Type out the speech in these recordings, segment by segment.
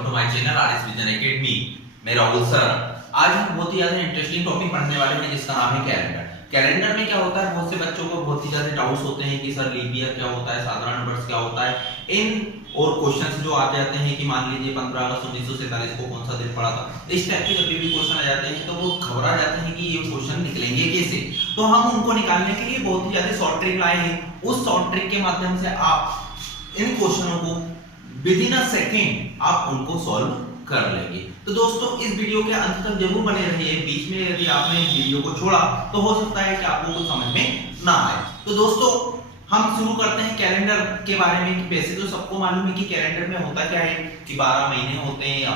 Welcome to my channel RS Vision Academy. मैं Rahul sir. आज हम बहुत ही ज्यादा इंटरेस्टिंग टॉपिक पढ़ने वाले हैं जिसका नाम है कैलेंडर। कैलेंडर में क्या होता है, बहुत से बच्चों को बहुत ही ज्यादा डाउट्स होते हैं कि सर लीप ईयर क्या होता है, साधारण वर्ष क्या होता है। इन और क्वेश्चंस जो आ जाते हैं कि मान लीजिए 15 अगस्त 1947 को कौन सा दिन पड़ा था, इस टाइप के कभी भी क्वेश्चन आ जाते हैं तो वो घबरा जाते हैं कि ये क्वेश्चन निकलेंगे कैसे। तो हम उनको निकालने के लिए बहुत ही ज्यादा शॉर्ट ट्रिक लाए हैं। उस शॉर्ट ट्रिक के माध्यम से आप इन क्वेश्चनों को विद इन अ सेकेंड आप उनको सॉल्व कर लेंगे। तो दोस्तों इस वीडियो के अंत तक जरूर बने रहिए। बीच में यदि आपने इस वीडियो को छोड़ा तो हो सकता है कि आपको कुछ समझ में ना आए। तो दोस्तों हम शुरू करते हैं कैलेंडर के बारे में। वैसे तो सबको मालूम है कि कैलेंडर में होता क्या है कि 12 महीने होते हैं या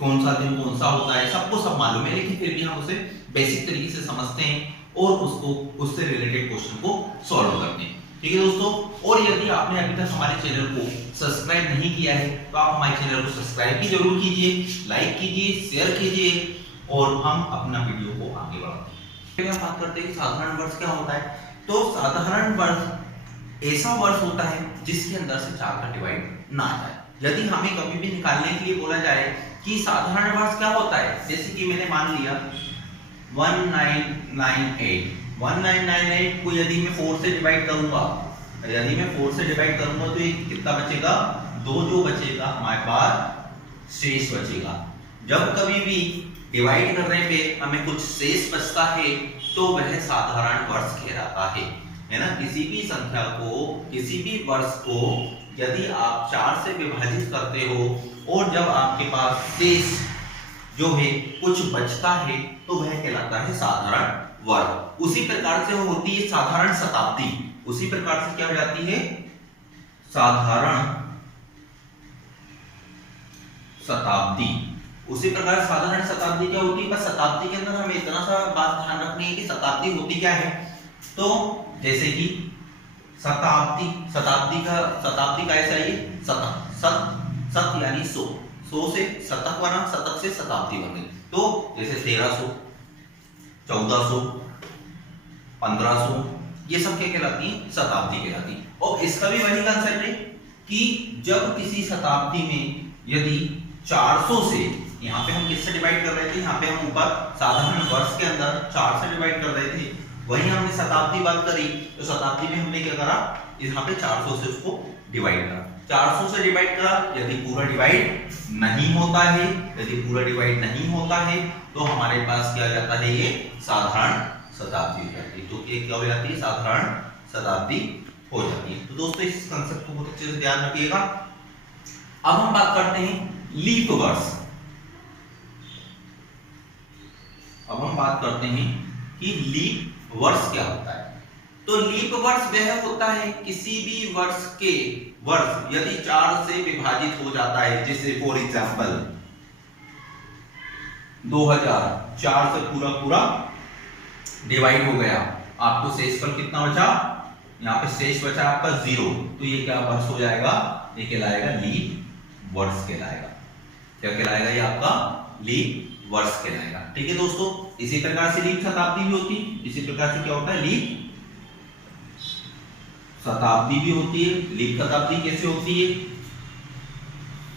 कौन सा दिन कौन सा होता है, सबको सब मालूम है, लेकिन फिर भी हम उसे बेसिक तरीके से समझते हैं और उसको उससे रिलेटेड क्वेश्चन को सॉल्व करते हैं। ठीक है दोस्तों, और यदि आपने अभी तक हमारे चैनल को सब्सक्राइब नहीं किया है तो आप हमारे चैनल को सब्सक्राइब भी जरूर कीजिए, लाइक कीजिए, शेयर कीजिए और हम अपना वीडियो को आगे बढ़ाते हैं। बात करते हैं कि साधारण वर्ष क्या होता है। तो साधारण वर्ष ऐसा वर्ष होता है जिसके अंदर से 4 का डिवाइड ना आ जाए। यदि हमें कभी भी निकालने के लिए बोला जाए कि साधारण वर्ष क्या होता है, जैसे कि मैंने मान लिया 1998 को यदि मैं 4 से डिवाइड करूंगा, तो ये कितना बचेगा, 2 जो बचेगा हमारे पास शेष बचेगा। जब कभी भी डिवाइड करने पे हमें कुछ शेष बचता है तो वह साधारण वर्ष कहलाता है ना। किसी भी संख्या को, किसी भी वर्ष को यदि आप 4 से विभाजित करते हो और जब आपके पास शेष जो है कुछ बचता है तो वह कहलाता है साधारण वर्ष। उसी प्रकार से होती है साधारण शताब्दी। उसी प्रकार से क्या हो जाती है, साधारण शताब्दी। उसी प्रकार साधारण शताब्दी क्या होती है, बस शताब्दी के अंदर हमें इतना सा बात ध्यान रखनी है कि शताब्दी होती क्या है। तो जैसे कि शताब्दी का ऐसा ही सत यानी 100 से शतक बना, शतक से शताब्दी बन गई। तो जैसे 1300, 1400, 1500 ये सब क्या कहलाती है, शताब्दी कहलाती है। और इसका भी वही कंसेप्ट है कि जब किसी शताब्दी में यदि 400 से, यहाँ पे हम किससे डिवाइड कर रहे थे, यहाँ पे हम ऊपर साधारण वर्ष के अंदर 4 से डिवाइड कर रहे थे, वहीं हमने शताब्दी बात करी तो शताब्दी में हमने क्या करा, यहाँ पे 400 से उसको डिवाइड करा। 400 से डिवाइड करा, यदि पूरा डिवाइड नहीं होता है तो हमारे पास क्या जाता है, ये साधारण शताब्दी हो जाती है। तो ये क्या हो जाती है, साधारण शताब्दी हो जाती है। तो दोस्तों इस कंसेप्ट को बहुत अच्छे से ध्यान रखिएगा। अब हम बात करते हैं लीप वर्ष। अब हम बात करते हैं कि लीप वर्ष क्या होता है। तो लीप वर्ष वह होता है किसी भी वर्ष यदि 4 से विभाजित हो जाता है, जैसे फॉर एग्जांपल 2004 से पूरा डिवाइड हो गया, आपको शेषफल कितना बचा, यहाँ पे शेष बचा आपका 0, तो ये क्या वर्ष हो जाएगा, ये कहलाएगा लीप वर्ष कहलाएगा। क्या कहलाएगा, ये आपका लीप वर्ष कहलाएगा। ठीक है दोस्तों, इसी प्रकार से लीप शताब्दी भी होती है। इसी प्रकार से क्या होता है, लीप शताब्दी भी होती है। लीप शताब्दी कैसे होती है,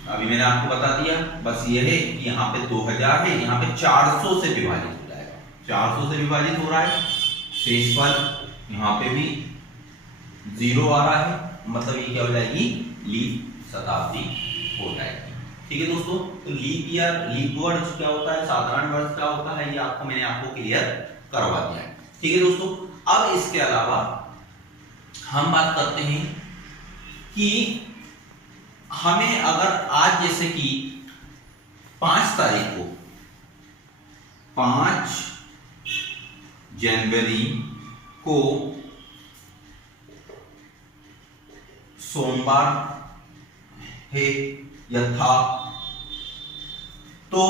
अभी मैंने आपको बता दिया। बस ये है कि यहाँ पे 2000 है, यहाँ पे 400 से विभाजित हो जाएगा, 400 से विभाजित हो रहा है, शेषफल यहाँ पे भी 0 आ रहा है, मतलब ये क्या हो जाएगी, लीप शताब्दी हो जाएगी। ठीक है दोस्तों, तो लीप वर्ष क्या होता है, साधारण वर्ष क्या होता है, ये मैंने आपको क्लियर करवा दिया है। ठीक है दोस्तों, अब इसके अलावा हम बात करते हैं कि हमें अगर आज जैसे कि 5 तारीख को, 5 जनवरी को सोमवार है या था, तो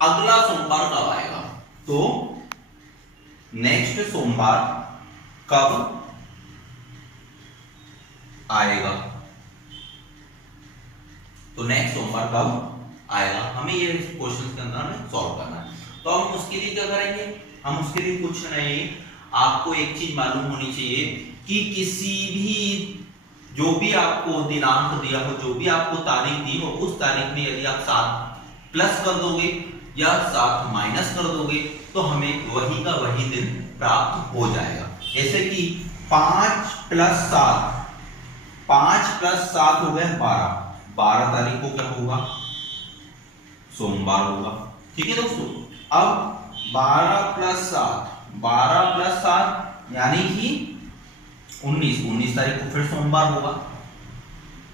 अगला सोमवार कब आएगा, तो नेक्स्ट सोमवार कब आएगा, तो नेक्स्ट सोमवार कब आएगा, हमें ये क्वेश्चन के अंदर हमें सॉल्व करना है। तो हम उसके लिए क्या करेंगे, हम उसके लिए कुछ नहीं, आपको एक चीज मालूम होनी चाहिए कि किसी भी जो भी आपको दिनांक दिया हो, जो भी आपको तारीख दी हो, उस तारीख में यदि आप 7 प्लस कर दोगे या 7 माइनस कर दोगे तो हमें वही का वही दिन प्राप्त हो जाएगा। जैसे कि 5 प्लस 7, 5 प्लस 7 हो गया 12, 12 तारीख को क्या होगा, सोमवार होगा। ठीक है दोस्तों, अब 12 प्लस 7, 12 प्लस 7 यानी कि 19, 19 तारीख को फिर सोमवार होगा।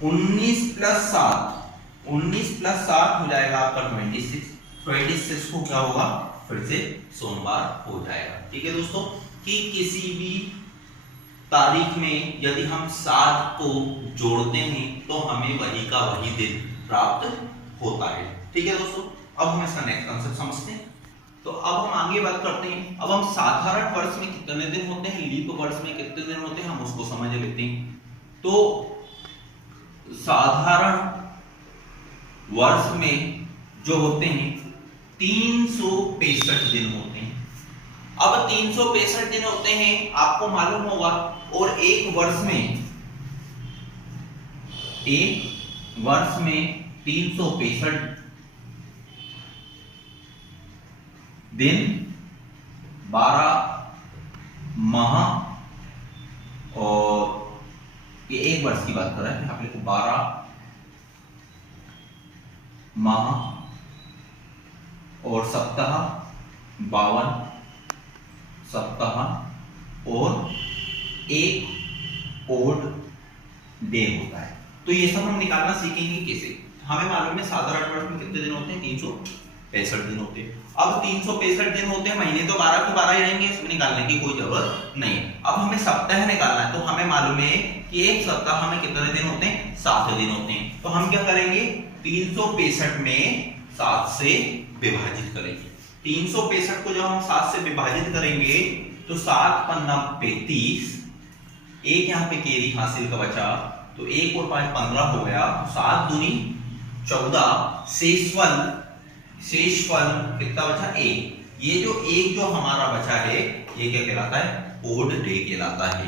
19 प्लस 7, 19 प्लस 7 हो जाएगा आपका 26, 26 को क्या होगा, फिर से सोमवार हो जाएगा। ठीक है दोस्तों, कि किसी भी तारीख में यदि हम 7 को जोड़ते हैं तो हमें वही का वही दिन प्राप्त होता है। ठीक है दोस्तों, अब हम इसका नेक्स्ट कांसेप्ट समझते हैं। तो अब हम आगे बात करते हैं। अब हम साधारण वर्ष में कितने दिन होते हैं, लीप वर्ष में कितने दिन होते हैं, हम उसको समझ लेते हैं। तो साधारण वर्ष में जो होते हैं 365 दिन होते हैं। अब 365 दिन होते हैं, आपको मालूम होगा, और एक वर्ष में 365 दिन, 12 माह, और ये एक वर्ष की बात कर रहे हैं, यहाँ पे 12 माह और सप्ताह, 52 सप्ताह और एक ओड डे होता है। तो ये सब हम निकालना सीखेंगे कैसे। हमें मालूम है साधारण वर्ष में कितने दिन होते हैं, 365 दिन होते हैं। अब 365 दिन होते हैं, महीने तो 12 के 12 ही रहेंगे, इसमें निकालने की कोई जरूरत नहीं। अब हमें सप्ताह निकालना है, तो हमें मालूम है कि एक सप्ताह में कितने दिन होते हैं, 7 दिन होते हैं। तो हम क्या करेंगे, 365 में 7 से विभाजित करेंगे। 365 को जब हम 7 से विभाजित करेंगे तो 7 पन्ना 35, एक यहाँ पे केरी हासिल का बचा, तो 1 और 5 15 हो गया, 7 दूनी 14, शेषफल कितना बचा, 1। ये जो 1 जो हमारा बचा है ये क्या कहलाता है, ओड डे कहलाता है।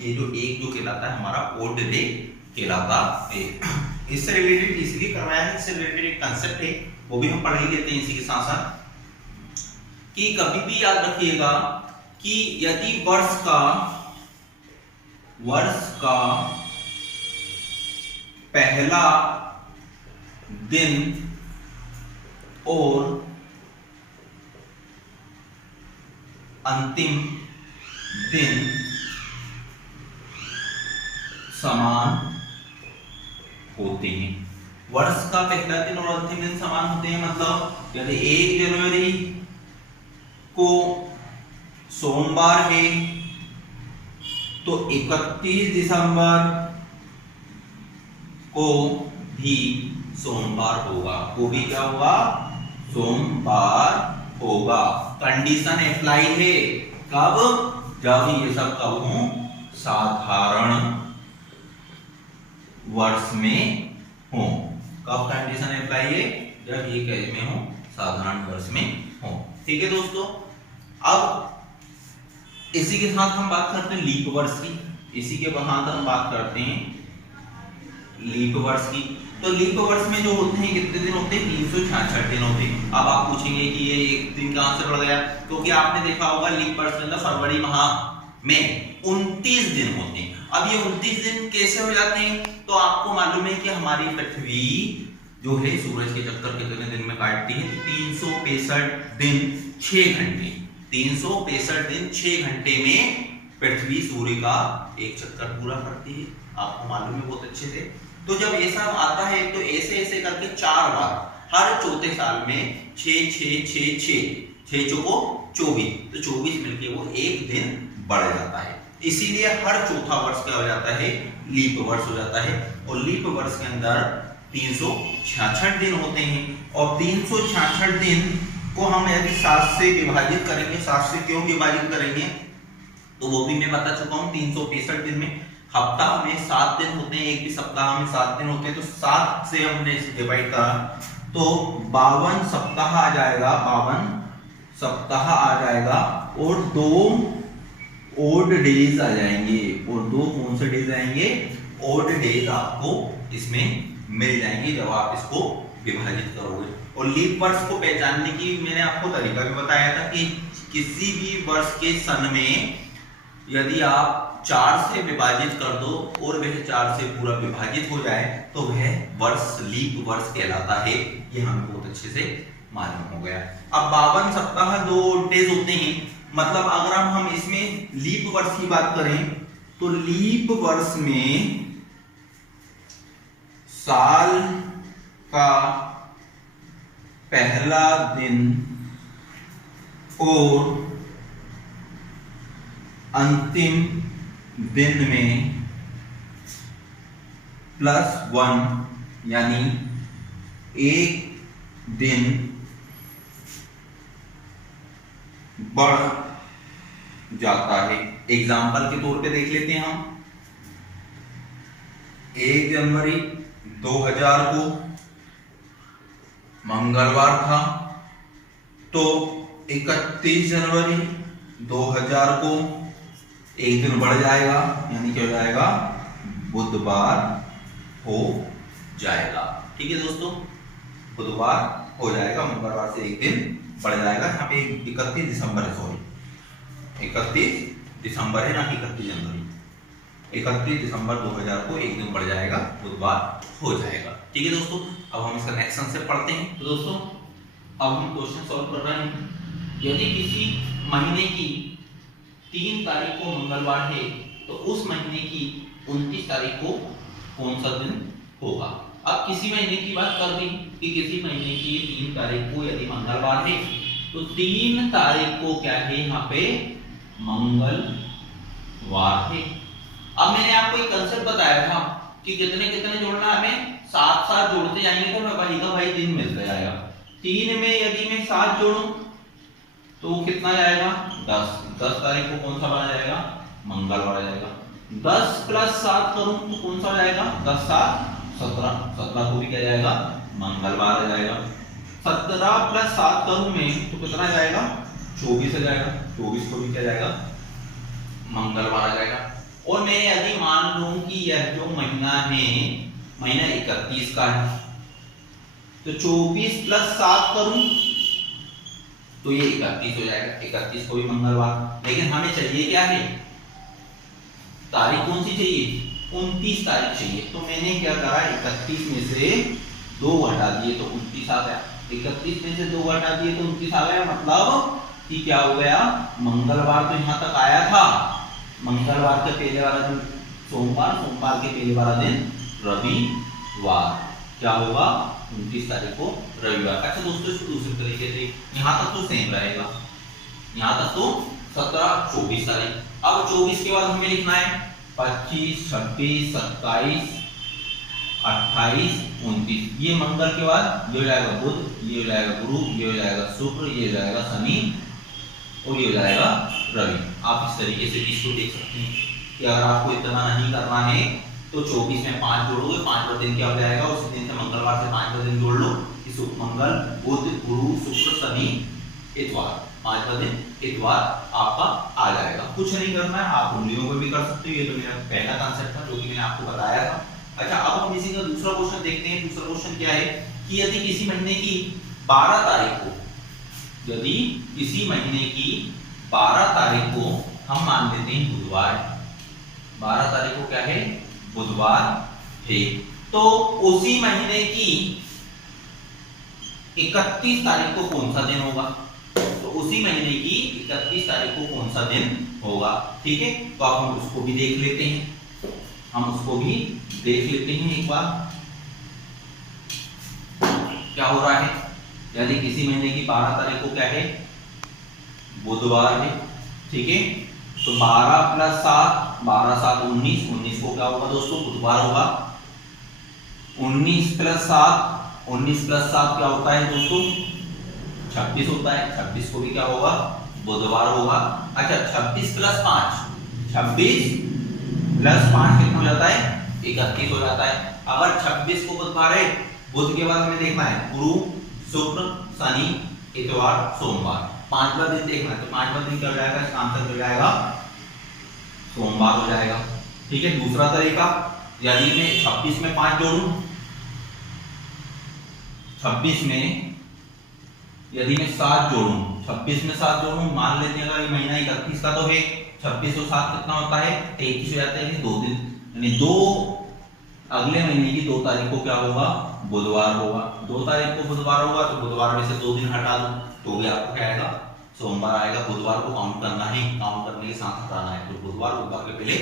ये जो 1 जो कहलाता है हमारा ओड डे कहलाता है। इससे रिलेटेड इसलिए करवाया है, इससे रिलेटेड एक कांसेप्ट है, वो भी हम पढ़ ही लेते हैं इसी के साथ साथ, कि कभी भी याद रखिएगा कि यदि वर्ष का पहला दिन और अंतिम दिन समान होते हैं। वर्ष का पहला दिन और अंतिम दिन समान होते हैं, मतलब यदि 1 जनवरी को सोमवार है तो 31 दिसंबर को भी सोमवार होगा, वो भी क्या होगा, सोमवार होगा। कंडीशन अप्लाई है कब, जब ये सब कब हो, साधारण वर्ष में हो। कब कंडीशन अप्लाई है, जब ये कैसे में हो, साधारण वर्ष में हो। ठीक है दोस्तों, अब इसी के साथ हम बात करते हैं लीप वर्ष की। इसी के बाद हम बात करते हैं लीप वर्ष की। तो लीप वर्ष में जो होते हैं कितने दिन होते हैं, 366 दिन होते हैं। अब आप पूछेंगे कि ये एक दिन कहां से बढ़ गया, क्योंकि आपने देखा होगा लीप वर्ष में फरवरी माह में 29 दिन होते हैं। अब ये 29 दिन कैसे हो जाते हैं, तो आपको मालूम है कि हमारी पृथ्वी जो है सूरज के चक्कर कितने दिन में काटती है, 365 दिन 6 घंटे। 365 दिन 6 घंटे में पृथ्वी सूर्य का एक चक्कर पूरा करती है, आपको मालूम है बहुत अच्छे से। तो जब ऐसा आता है तो ऐसे ऐसे करके 4 बार हर चौथे साल में 6 6 6 6 6 चौको 24, तो 24 मिलके वो एक दिन बढ़ जाता है। इसीलिए हर चौथा वर्ष क्या हो जाता है, लीप वर्ष हो जाता है। और लीप वर्ष के अंदर 366 दिन होते हैं, और 366 दिन को हम यदि 7 से विभाजित करेंगे, 7 से क्यों विभाजित करेंगे तो वो भी मैं बता चुका हूं। 365 दिन में हफ्ता में 7 दिन होते हैं, एक भी सप्ताह में 7 दिन होते हैं, तो 7 से हमने डिवाइड करा तो 52 सप्ताह आ जाएगा, 52 सप्ताह आ जाएगा, और 2 ओड डेज आ जाएंगे। और 2 कौन से डेज आएंगे, ओड डेज आपको इसमें मिल जाएंगे जब आप इसको विभाजित करोगे। और लीप वर्ष को पहचानने की मैंने आपको तरीका भी बताया था कि किसी भी वर्ष के सन में यदि आप 4 से विभाजित कर दो और वह 4 से पूरा विभाजित हो जाए तो वह वर्ष लीप वर्ष कहलाता है। ये हमें बहुत अच्छे से मालूम हो गया। अब 52 सप्ताह 2 डेज होते हैं, मतलब अगर हम इसमें लीप वर्ष की बात करें तो लीप वर्ष में साल का पहला दिन और अंतिम दिन में +1 यानी एक दिन बढ़ जाता है। एग्जाम्पल के तौर पे देख लेते हैं हम। 1 जनवरी 2000 को मंगलवार था, तो 31 जनवरी 2000 को एक दिन बढ़ जाएगा, यानी क्या हो जाएगा, बुधवार हो जाएगा। ठीक है दोस्तों, बुधवार हो जाएगा, मंगलवार से एक दिन बढ़ जाएगा। यहाँ पे 31 दिसंबर है, सॉरी 31 दिसंबर है ना कि 31 जनवरी। 31 दिसंबर 2000 को एक दिन बढ़ जाएगा, बुधवार हो जाएगा। ठीक है दोस्तों, अब हम इसका नेक्स्ट कंसेप्ट पढ़ते हैं। तो दोस्तों अब हम क्वेश्चन सॉल्व कर रहे हैं। यदि किसी महीने की 3 तारीख को मंगलवार है तो उस महीने की 29 तारीख को कौन सा दिन होगा। अब किसी महीने की बात कर दी कि किसी महीने की 3 तारीख को यदि मंगलवार है तो 3 तारीख को क्या है, यहाँ पे मंगलवार है। अब मैंने आपको एक कंसेप्ट बताया था कि कितने कितने जोड़ना है, हमें 7 जोड़ते जाएंगे तो वही का वही दिन मिलता जाएगा। 3 में यदि मैं 7 जोड़ूं तो कितना जाएगा, 10 तारीख को कौन सा बना जाएगा, मंगलवार आ जाएगा। 10 + 7 करूं तो कौन सा जाएगा, 10 + 7 17 को भी क्या जाएगा, मंगलवार आ जाएगा। 17 + 7 करूं मैं तो कितना जाएगा, 24 आ जाएगा। 24 को भी क्या जाएगा, मंगलवार आ जाएगा। और मैं यदि मान लूं कि यह जो महीना है, महीना 31 का है, तो 24 + 7 करूं तो ये 31 हो जाएगा। 31 को भी मंगलवार। लेकिन हमें चाहिए क्या है, तारीख कौन सी चाहिए, 29 तारीख चाहिए। तो मैंने क्या करा, 31 में से 2 घटा दिए तो 29 आ गया। 31 में से 2 घटा दिए तो 29 आ गया। मतलब कि क्या हो गया, मंगलवार तो यहाँ तक आया था, मंगलवार के पहले वाला दिन सोमवार, सोमवार के पहले वाला दिन रविवार, क्या होगा, 29 तारीख को रविवार। अच्छा दोस्तों, इसको दूसरे तरीके से, यहाँ तक तो सेम रहेगा, यहाँ तक तो 17 24 तारीख। अब 24 के बाद हमें लिखना है 25 26 27 28 29। ये मंगल के बाद ये हो जाएगा बुध, ये हो जाएगा गुरु, ये हो जाएगा शुक्र, ये हो जाएगा शनि और ये हो जाएगा रवि। आप इस तरीके से इसको देख सकते हैं कि अगर आपको इतना नहीं करना है तो 24 में 5 जोड़ोगे, 5वां दिन क्या हो जाएगा, उस दिन से मंगलवार से 5वां दिन जोड़ लो कि मंगल बुध गुरु शुक्र शनि इतवार, 5वां दिन इतवार आपका आ जाएगा। कुछ नहीं करना है, आप उंगलियों में भी कर सकते हो। ये तो मेरा पहला कांसेप्ट था जो कि मैंने आपको बताया था। अच्छा, अब हम इसी का दूसरा क्वेश्चन देखते हैं। दूसरा क्वेश्चन क्या है कि यदि किसी महीने की 12 तारीख को, यदि किसी महीने की 12 तारीख को हम मान लेते हैं बुधवार, 12 तारीख को क्या है, बुधवार है, तो उसी महीने की 31 तारीख को कौन सा दिन होगा, तो उसी महीने की 31 तारीख को कौन सा दिन होगा। ठीक है, तो अब हम उसको भी देख लेते हैं, हम उसको भी देख लेते हैं एक बार क्या हो रहा है। यदि किसी महीने की 12 तारीख को क्या है, बुधवार है, ठीक है, तो 12 + 7 12 7 19, 19 को क्या होगा दोस्तों, बुधवार होगा। 19 + 7 19 + 7 क्या होता है दोस्तों, 26 होता है। 26 को भी क्या होगा, बुधवार होगा। अच्छा, 26 + 5 26 + 5 कितना हो जाता है, 31 हो जाता है। अगर 26 को बुधवार है, बुध के बाद हमें देखना है गुरु शुक्र शनि इतवार सोमवार, 5वां दिन देखना है, तो 5वां दिन क्या हो जाएगा, इसका आंसर हो जाएगा सोमवार हो जाएगा। ठीक है, दूसरा तरीका यदि मैं 26 में 5 जोड़ूं, 26 में यदि मैं 7 जोड़ूं, 26 में 7 जोड़ूं, मान लेते हैं अगर ये महीना 31 का तो है, 26 और 7 कितना होता है 23 हो जाता है कि 2 दिन, यानी 2 अगले महीने की 2 तारीख को क्या होगा बुधवार होगा। 2 तारीख को बुधवार होगा तो बुधवार में से 2 दिन हटा दो तो भी आपको क्या आएगा सोमवार आएगा। बुधवार को काउंट करना है, काउंट करने के साथ हटाना है, तो बुधवार बुधवार के पहले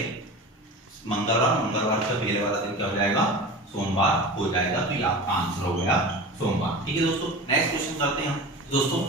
मंगलवार, मंगलवार का पहले वाला दिन क्या हो जाएगा सोमवार हो जाएगा। तो ये आपका आंसर हो गया सोमवार। ठीक है दोस्तों, नेक्स्ट क्वेश्चन करते हैं हम। दोस्तों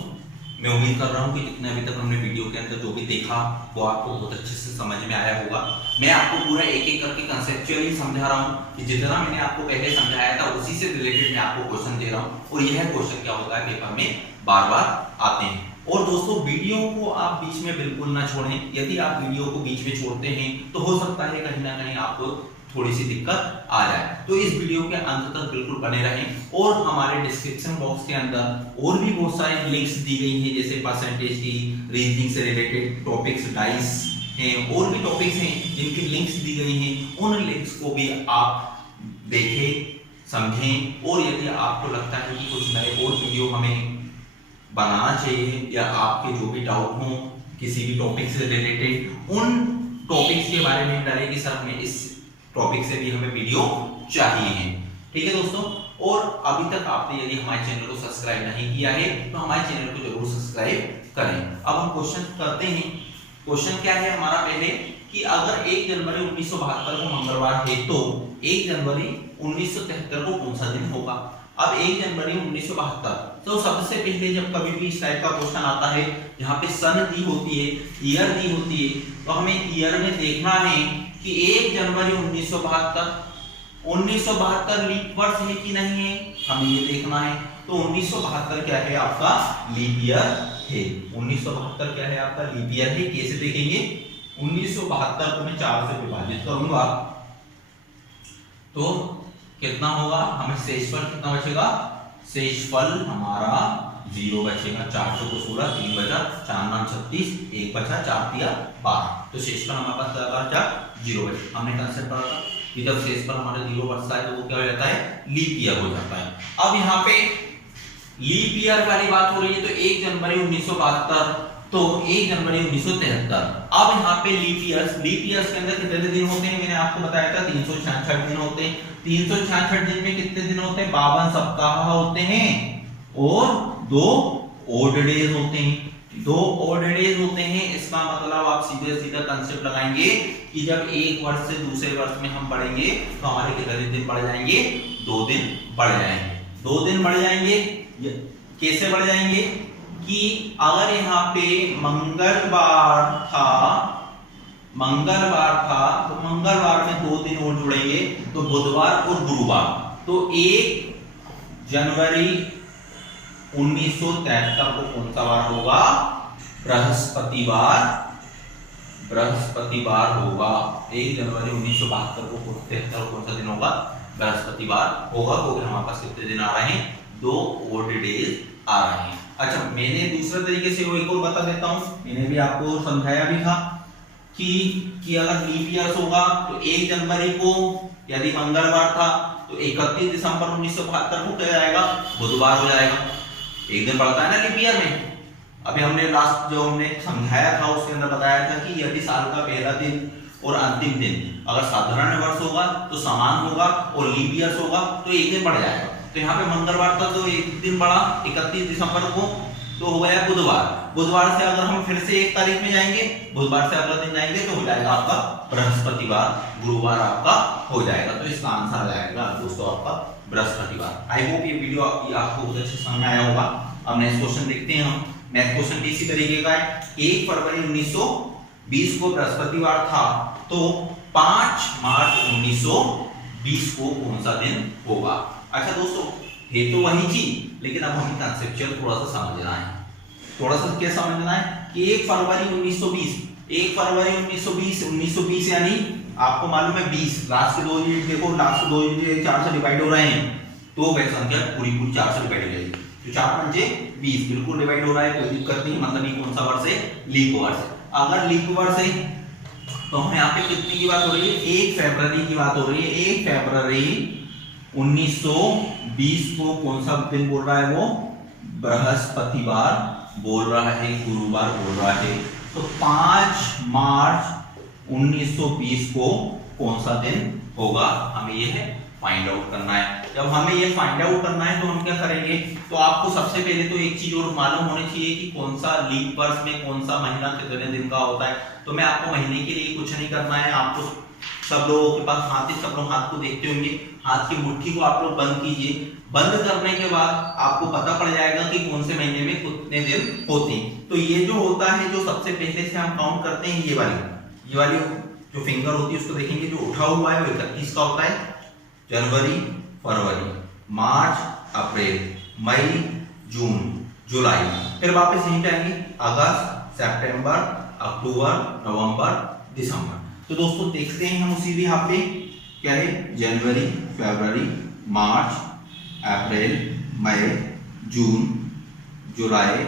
मैं उम्मीद कर रहा हूँ कि जितने अभी तक हमने वीडियो के अंदर जो भी देखा वो आपको बहुत अच्छे से समझ में आया होगा। मैं आपको पूरा एक एक करके कंसेप्चुअली समझा रहा हूँ कि जितना मैंने आपको पहले समझाया था उसी से रिलेटेड मैं आपको क्वेश्चन दे रहा हूँ, और यह क्वेश्चन क्या होता है पेपर में बार बार आते हैं। और दोस्तों वीडियो को आप बीच में बिल्कुल ना छोड़ें, यदि आप वीडियो को बीच में छोड़ते हैं तो हो सकता है कहीं ना कहीं आपको थोड़ी सी दिक्कत आ जाए। तो इस वीडियो के अंत तक बिल्कुल बने रहें, और हमारे डिस्क्रिप्शन बॉक्स के अंदर और भी बहुत सारी लिंक्स दी गई हैं, जैसे परसेंटेज की, रीजनिंग से रिलेटेड टॉपिक्स, डाइस हैं, और भी टॉपिक्स हैं जिनकी लिंक्स दी गई हैं। उन लिंक्स को भी आप देखें, समझें, और यदि आपको लगता है कि कुछ नए और वीडियो हमें बनाना चाहिए या आपके जो भी डाउट हो किसी भी टॉपिक से रिलेटेड, उन टॉपिक्स के बारे में डालें कि सर हमें इस टॉपिक से भी हमें वीडियो चाहिए है। ठीक है दोस्तों, और अभी तक आपने यदि हमारे चैनल को सब्सक्राइब नहीं किया है तो हमारे चैनल को जरूर सब्सक्राइब करें। अब हम क्वेश्चन करते हैं। क्वेश्चन क्या है हमारा पहले कि अगर 1 जनवरी 1972 को मंगलवार है तो 1 जनवरी 1973 को कौन सा दिन होगा। अब 1 जनवरी 1972, तो सबसे पहले जब कभी भी इस टाइप का क्वेश्चन आता है जहाँ पे सन दी होती है, ईयर दी होती है, तो हमें ईयर में देखना है कि 1 जनवरी 1972 लीप वर्ष है कि नहीं है, हमें ये देखना है। तो 1972 क्या है आपका लीप ईयर है। 1972 क्या है आपका लीप ईयर है। कैसे देखेंगे, 1972 को मैं 4 से विभाजित करूंगा तो कितना होगा, हमें शेषफल कितना बचेगा, शेषफल हमारा 0 बचेगा। 4 को 16, 3 बचा, 4 9 36, 1 बचा, 4 दिया 12, तो शेषफल हमारे पास बचा 0 बचा। हमने कंसेप्ट पढ़ा था कि जब शेषफल हमारे 0 बचता है तो वो क्या हो जाता है लीप ईयर हो जाता है। अब यहाँ पे लीप ईयर वाली बात हो रही है, तो 1 जनवरी 1972 तो 1 जनवरी 1973। अब यहाँ पे लीप ईयर्स के अंदर कितने दिन होते हैं, मैंने आपको बताया था 366 दिन होते हैं। 366 दिन में कितने दिन होते हैं, 52 सप्ताह होते हैं, और 2 ओड डेज होते हैं। 2 ओड डेज होते हैं। इसका मतलब आप सीधे सीधा कंसेप्ट लगाएंगे कि जब एक वर्ष से दूसरे वर्ष में हम बढ़ेंगे तो हमारे कितने दिन बढ़ जाएंगे, 2 दिन बढ़ जाएंगे। 2 दिन बढ़ जाएंगे। कैसे बढ़ जाएंगे कि अगर यहाँ पे मंगलवार था तो मंगलवार में 2 दिन और जुड़ेंगे, तो बुधवार और गुरुवार, तो 1 जनवरी 1973 को कौन सा वार होगा, बृहस्पतिवार होगा। 1 जनवरी 1972 को 73 कौन सा दिन होगा, बृहस्पतिवार होगा, क्योंकि हमारे पास कितने दिन आ रहे हैं, 2 ओड डेज आ रहे हैं। अच्छा, मैंने दूसरे तरीके से वो एक और बता देता हूं, मैंने भी आपको समझाया भी था कि अगर लीप ईयर होगा तो 1 जनवरी को यदि मंगलवार था तो 31 दिसंबर 1972 को क्या जाएगा, बुधवार हो जाएगा। एक दिन बढ़ता है ना लीप ईयर में। अभी हमने लास्ट जो हमने समझाया था उसके अंदर बताया था कि यदि साल का पहला दिन और अंतिम दिन अगर साधारण वर्ष होगा तो समान होगा, और लीप ईयर होगा तो एक दिन बढ़ जाएगा। तो यहाँ पे मंगलवार था तो एक दिन बढ़ा 31 दिसंबर को, तो हो गया बुधवार। बुधवार से अगर हम फिर से 1 तारीख में जाएंगे, बुधवार से अगला दिन जाएंगे तो हो जाएगा आपका बृहस्पतिवार, गुरुवार आपका हो जाएगा। तो इसका आंसर आ जाएगा दोस्तों आपका बृहस्पतिवार। आई होप ये वीडियो आपको बहुत अच्छे समझ में आया होगा। अब नेक्स्ट क्वेश्चन देखते हैं हम। नेक्स्ट क्वेश्चन भी इसी तरीके का है। 1 फरवरी 1920 को बृहस्पतिवार था तो 5 मार्च 1920 को कौन सा दिन होगा। अच्छा दोस्तों, ये तो वही चीज, लेकिन अब हमें कंसेप्चुअल थोड़ा सा समझना है। थोड़ा सा क्या समझना है कि 1 फरवरी 1920 यानी आपको मालूम है 20, लास्ट के 2 यूनिट देखो, लास्ट के 2 यूनिट 4 से डिवाइड हो रहे हैं, तो वह संख्या पूरी 4 से डिवाइड हो जाएगी। तो 4 पंजे 20 बिल्कुल डिवाइड हो रहा है, कोई दिक्कत नहीं। मतलब ये कौन सा वर्ष है, लीप वर्ष है। अगर लीप वर्ष है तो हम यहाँ पे कितने की बात हो रही है, 1 फरवरी की बात हो रही है। 1 फरवरी 1920 को कौन सा दिन बोल रहा है वो, बृहस्पतिवार बोल रहा है, गुरुवार बोल रहा है। तो 5 मार्च 1920 को कौन सा दिन होगा, हमें ये है फाइंड आउट करना है। जब हमें ये फाइंड आउट करना है तो हम क्या करेंगे, तो आपको सबसे पहले तो एक चीज और मालूम होनी चाहिए कि कौन सा लीप वर्ष में कौन सा महीना कितने दिन का होता है। तो मैं आपको महीने के लिए कुछ नहीं करना है, आपको सब लोगों के पास हाथ है, सब लोग हाथ को देखते होंगे, हाथ की मुट्ठी को आप लोग बंद कीजिए। बंद करने के बाद आपको पता पड़ जाएगा कि कौन से महीने में कितने दिन होते हैं। तो ये जो होता है, जो सबसे पहले से हम काउंट करते हैं, ये वाली जो फिंगर होती है उसको देखेंगे, जो उठा हुआ है वो 31 का होता है। जनवरी, फरवरी, मार्च, अप्रैल, मई, जून, जुलाई, फिर वापस यहीं पे आएंगे, अगस्त, सितंबर, अक्टूबर, नवंबर, दिसंबर। तो दोस्तों देखते हैं हम उसी भी यहाँ पे क्या है, जनवरी, फरवरी, मार्च, अप्रैल, मई, जून, जुलाई,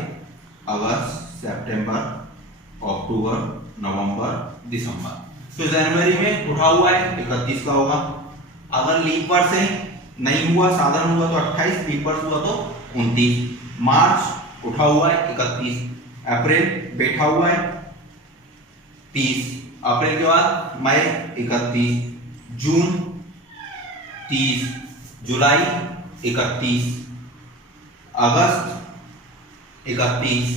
अगस्त, सितंबर, अक्टूबर, नवंबर, दिसंबर। तो जनवरी में उठा हुआ है 31 का होगा। अगर लीप वर्ष है, नहीं हुआ, साधारण हुआ तो 28, लीप वर्ष हुआ तो 29। मार्च उठा हुआ है 31, अप्रैल बैठा हुआ है 30, अप्रैल के बाद मई 31, जून 30, जुलाई 31, अगस्त 31,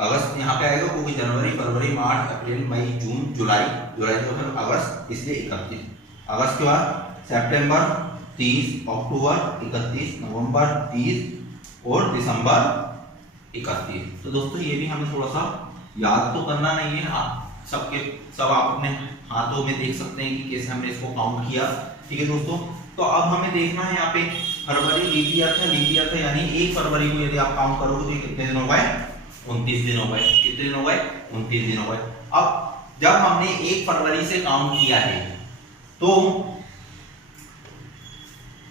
अगस्त यहाँ पे आएगा क्योंकि जनवरी, फरवरी, मार्च, अप्रैल, मई, जून, जुलाई, जुलाई तो फिर अगस्त, इसलिए 31। अगस्त के बाद सितंबर 30, अक्टूबर 31, नवंबर 30 और दिसंबर 31। तो दोस्तों ये भी हमें थोड़ा सा याद तो करना नहीं है, आप सब आप अपने हाथों में देख सकते हैं कि कैसे हमने इसको काउंट किया। ठीक है दोस्तों, तो अब हमें देखना है यहाँ पे फरवरी लीप ईयर था, यानी 1 फरवरी को यदि आप काउंट करोगे तो कितने दिन हो गए, 29 दिन हो गए। कितने दिन हो गए, 29 दिन हो गए। अब जब हमने 1 फरवरी से काउंट किया है तो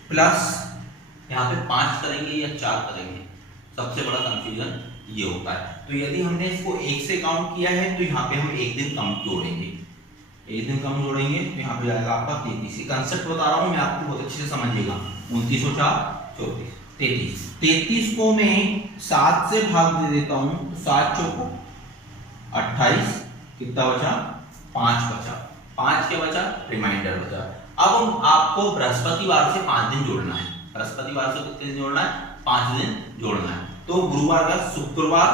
प्लस यहाँ पे 5 करेंगे या 4 करेंगे, सबसे बड़ा कंफ्यूजन ये होता है। तो यदि हमने इसको 1 से काउंट किया है तो यहाँ पे हम 1 दिन कम जोड़ेंगे, 1 दिन कम जोड़ेंगे तो यहाँ पे जाएगा आपका 33। कंसेप्ट बता रहा हूँ मैं आपको, बहुत अच्छे से समझिएगा। 29 और 4 34, 33 को मैं 7 से भाग दे देता हूँ, 7 चौको 28, कितना बचा, 5 बचा, 5 क्या बचा, रिमाइंडर बचा। अब हम आपको बृहस्पतिवार से 5 दिन जोड़ना है। बृहस्पतिवार से कितने दिन जोड़ना है, 5 दिन जोड़ना है। तो गुरुवार का शुक्रवार,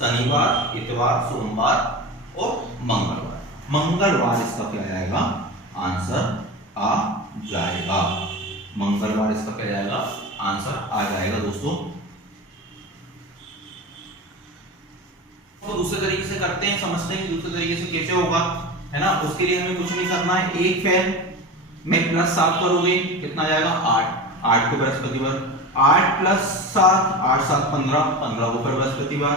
शनिवार, इतवार, सोमवार और मंगलवार। मंगलवार इसका क्या आएगा, आंसर आ जाएगा। मंगलवार इसका क्या जाएगा, आंसर आ जाएगा दोस्तों। तो दूसरे तरीके से करते हैं, समझते हैं कि दूसरे तरीके से कैसे होगा, है ना। उसके लिए हमें कुछ नहीं करना है, 1 फैन में प्लस 7 करोगे कितना जाएगा, 8, 8 को बृहस्पतिवार, 8 प्लस 7, 8 7 15, 15 को फिर बृहस्पतिवार,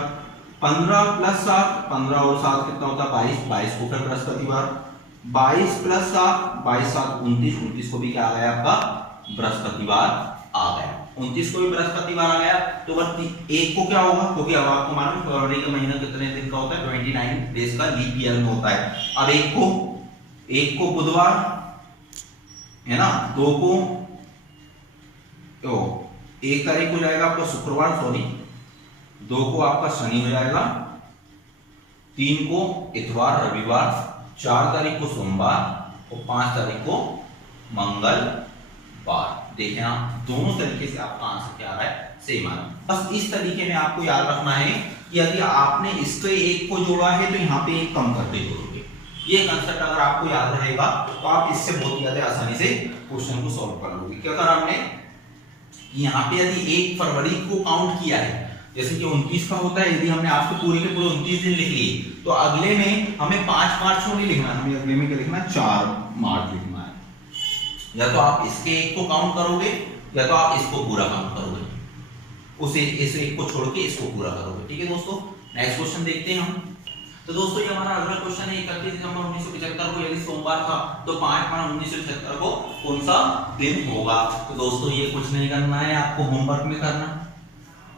15 प्लस 7, 15 और 7 कितना होता है, 22, 22 को फिर बृहस्पतिवार, 22 प्लस 7, 22 7 29, 29 को भी क्या आ गया आपका, बृहस्पतिवार आ गया। 29 को भी बृहस्पतिवार आ गया। तो बस 1 को क्या होगा, क्योंकि अब आपको मालूम फरवरी का महीना कितने दिन का होता है, 29 डेज का लीप ईयर में होता है। अब 1 को बुधवार है ना, 2 को 1 तारीख को जाएगा आपका शुक्रवार, सॉरी 2 को आपका शनि हो जाएगा, 3 को इतवार रविवार, 4 तारीख को सोमवार और 5 तारीख को मंगलवार। देखें आप, दोनों तरीके से आपका आंसर क्या आ रहा है, सेम आ रहा है। बस इस तरीके में आपको याद रखना है कि यदि आपने इसके 1 को जोड़ा है तो यहाँ पे 1 कम करके जोड़ोगे। ये कंसेप्ट अगर आपको याद रहेगा तो आप इससे बहुत ज्यादा आसानी से क्वेश्चन को सॉल्व कर लोगे। क्या अगर हमने यहाँ पे यदि 1 फरवरी को काउंट किया है, जैसे कि 29 का होता है, यदि हमने आपको पूरे के पूरे 29 दिन लिख लिए तो अगले में हमें 5 मार्च को नहीं लिखना, हमें अगले में क्या लिखना है, 4 मार्च लिखना है। या तो आप इसके 1 को काउंट करोगे या तो आप इसको पूरा काउंट करोगे, उसे इस 1 को छोड़ के इसको पूरा करोगे। ठीक है दोस्तों, नेक्स्ट क्वेश्चन देखते हैं हम। तो दोस्तों ये हमारा अगला क्वेश्चन है, 31 दिसंबर 1975 को यदि सोमवार था तो 5 मार्च 1976 को कौन सा दिन होगा। तो दोस्तों ये कुछ नहीं करना है, आपको होमवर्क में करना।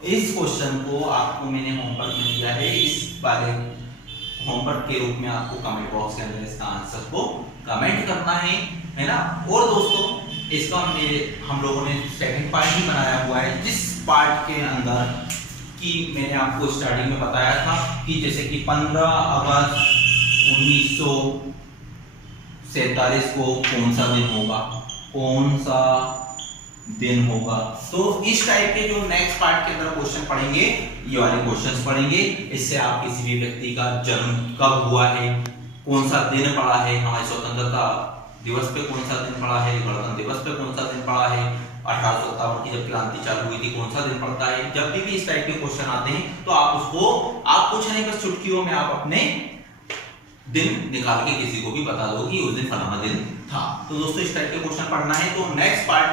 इस क्वेश्चन को आपको मैंने होमवर्क में दिया है, इस वाले होमवर्क के रूप में आपको कमेंट बॉक्स के अंदर इसका आंसर को कमेंट करना है ना। और दोस्तों इसका हम लोगों ने सेकंड पार्ट भी बनाया हुआ है, जिस पार्ट के अंदर कि मैंने आपको स्टार्टिंग में बताया था कि जैसे कि 15 अगस्त 1947 को कौन सा दिन होगा, कौन सा दिन होगा। तो इस टाइप के जो नेक्स्ट पार्ट के अंदर क्वेश्चन पढ़ेंगे, ये वाले क्वेश्चंस पढ़ेंगे। इससे आप किसी भी व्यक्ति का जन्म कब हुआ है, कौन सा दिन पड़ा है, हमारे स्वतंत्रता दिवस पे कौन सा दिन पड़ा है, गणतंत्र दिवस पे कौन सा दिन पड़ा है, 1857 की जब क्रांति चालू हुई थी कौन सा दिन पड़ता है। जब भी इस टाइप के क्वेश्चन आते हैं तो आप कुछ नहीं, बस चुटकियों में आप अपने दिन निकाल के किसी को भी बता दो कि उस दिन फलाना दिन था। तो दोस्तों इस टाइप के क्वेश्चन पढ़ना है। तो नेक्स्ट पार्ट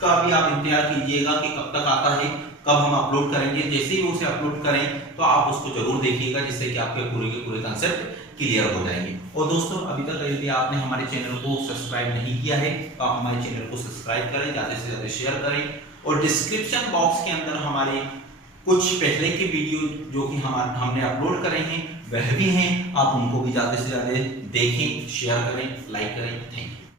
का भी आप इंतजार कीजिएगा कि कब तक आता है, कब हम अपलोड करेंगे। जैसे ही उसे अपलोड करें तो आप उसको जरूर देखिएगा, जिससे कि आपके पूरे के पूरे कंसेप्ट क्लियर हो जाएंगे। और दोस्तों अभी तक यदि आपने हमारे चैनल को सब्सक्राइब नहीं किया है तो आप हमारे चैनल को सब्सक्राइब करें, ज़्यादा से ज़्यादा शेयर करें। और डिस्क्रिप्शन बॉक्स के अंदर हमारे कुछ पहले के वीडियो जो कि हमने अपलोड करे हैं वह भी हैं, आप उनको भी ज़्यादा से ज़्यादा देखें, शेयर करें, लाइक करें। Thank you.